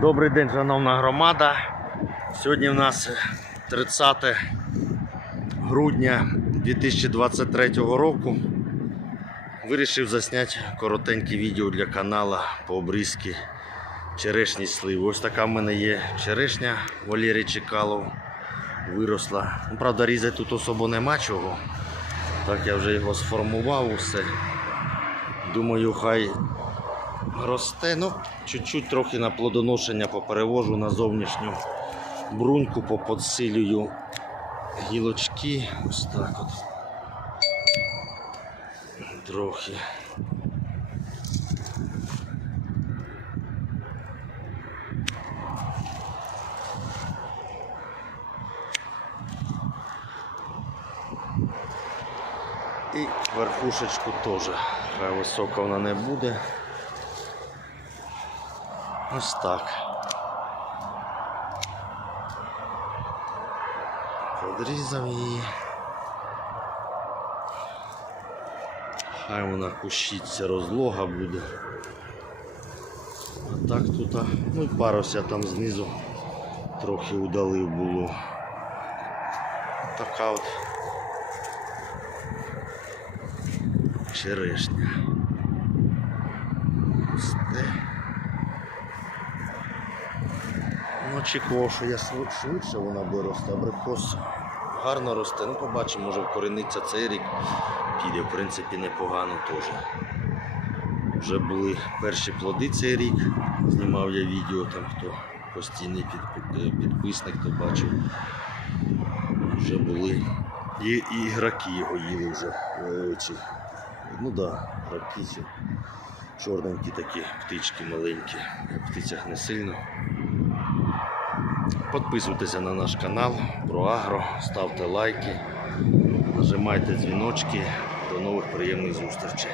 Добрий день, шановна громада. Сьогодні в нас 30 грудня 2023 року. Вирішив засняти коротеньке відео для каналу по обрізці черешні сливи. Ось така в мене є черешня Валерій Чекалов. Виросла. Ну, Правда, різати тут особо нема чого. Так я вже його сформував усе. Думаю, хай росте. Ну, чуть-чуть трохи на плодоношення поперевожу на зовнішню бруньку, поподсилюю гілочки. Ось так от. Трохи. І верхушечку теж. Висока вона не буде. Ось так. Подрізав її. Хай вона кущиться, розлога буде. А так тут, ну і паруся там знизу трохи удалив було. Така от черешня. Росте. Ну, очікував, що я швидше вона рости, абрикос гарно росте. Ну, побачимо, може вкорениться цей рік. Піде, в принципі, непогано теж. Вже були перші плоди цей рік. Знімав я відео, там хто постійний е, підписник, хто бачив. Вже були. І, і граки його їли вже. е, Ці, ну да, граки ці. Чорненькі такі птички маленькі. В птицях не сильно. Підписуйтеся на наш канал про агро, ставте лайки, нажимайте дзвіночки. До нових приємних зустрічей.